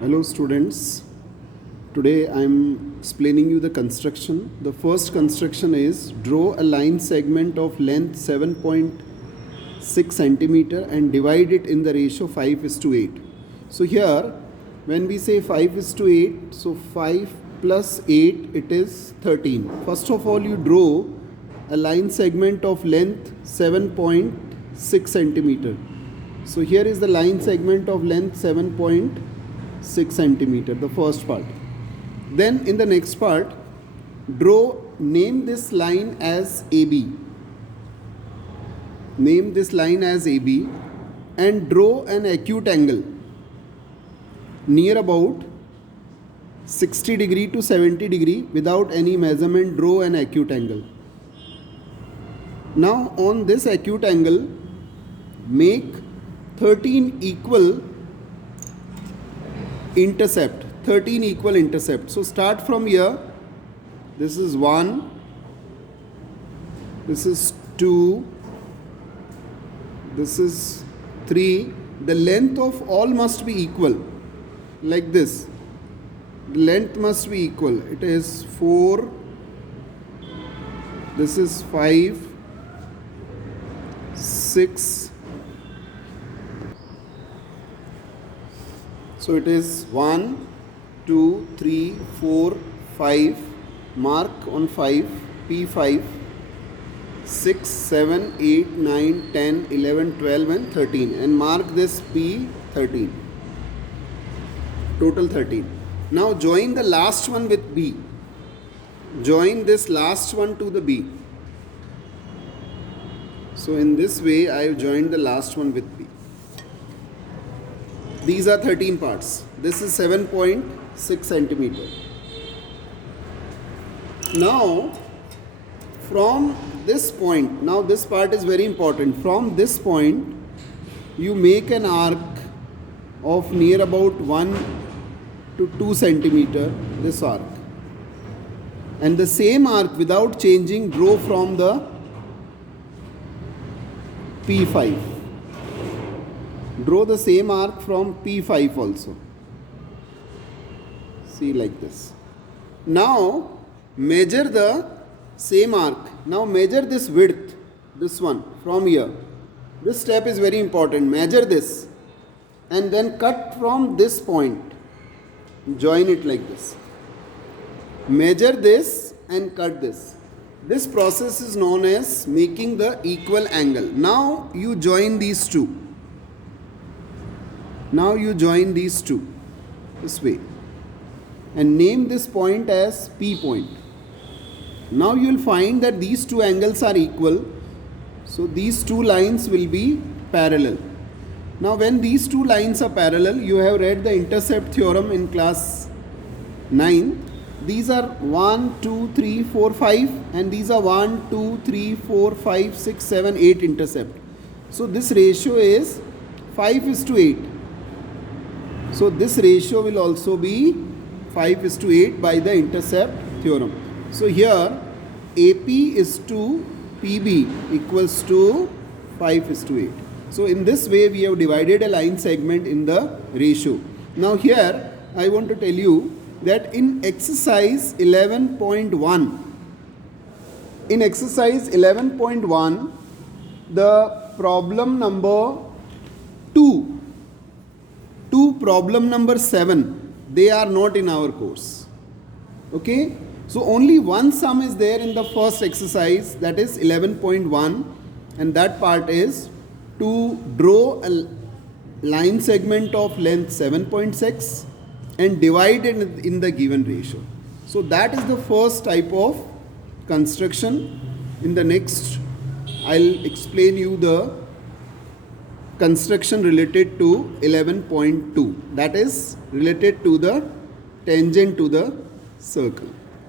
Hello students, today I am explaining you the construction. The first construction is draw a line segment of length 7.6 centimeter and divide it in the ratio 5:8. So here when we say 5:8, so 5 plus 8 it is 13. First of all you draw a line segment of length 7.6 centimeter. So here is the line segment of length 7.6 centimeter, the first part. Then in the next part, name this line as AB. Name this line as AB and draw an acute angle near about 60 degree to 70 degree without any measurement. Draw an acute angle. Now on this acute angle, make 13 equal intercept. 13 equal intercept. So start from here. This is 1, this is 2, this is 3. The length of all must be equal, like this. The length must be equal. It is 4, this is 5, 6. So it is 1, 2, 3, 4, 5. Mark on 5, P5, 6, 7, 8, 9, 10, 11, 12 and 13. And mark this P13. Total 13. Now join the last one with B. Join this last one to the B. So in this way I have joined the last one with B. These are 13 parts. This is 7.6 centimeter. Now from this point, now this part is very important. From this point you make an arc of near about 1 to 2 centimeter, this arc. And the same arc without changing draw from the P5. Draw the same arc from P5 also. See, like this. Now measure the same arc. Now measure this width, this one from here. This step is very important. Measure this and then cut from this point. Join it like this. Measure this and cut this. This process is known as making the equal angle. Now you join these two. Now you join these two this way and name this point as P point. Now you will find that these two angles are equal. So these two lines will be parallel. Now when these two lines are parallel, you have read the intercept theorem in class 9. These are 1, 2, 3, 4, 5 and these are 1, 2, 3, 4, 5, 6, 7, 8 intercept. So this ratio is 5:8. So this ratio will also be 5:8 by the intercept theorem. So here AP is to PB equals to 5:8. So in this way we have divided a line segment in the ratio. Now here I want to tell you that in exercise 11.1, the problem number 2 to problem number 7, they are not in our course. Okay, so only one sum is there in the first exercise, that is 11.1, and that part is to draw a line segment of length 7.6 and divide it in the given ratio. So that is the first type of construction. In the next I'll explain you the construction related to 11.2, that is related to the tangent to the circle.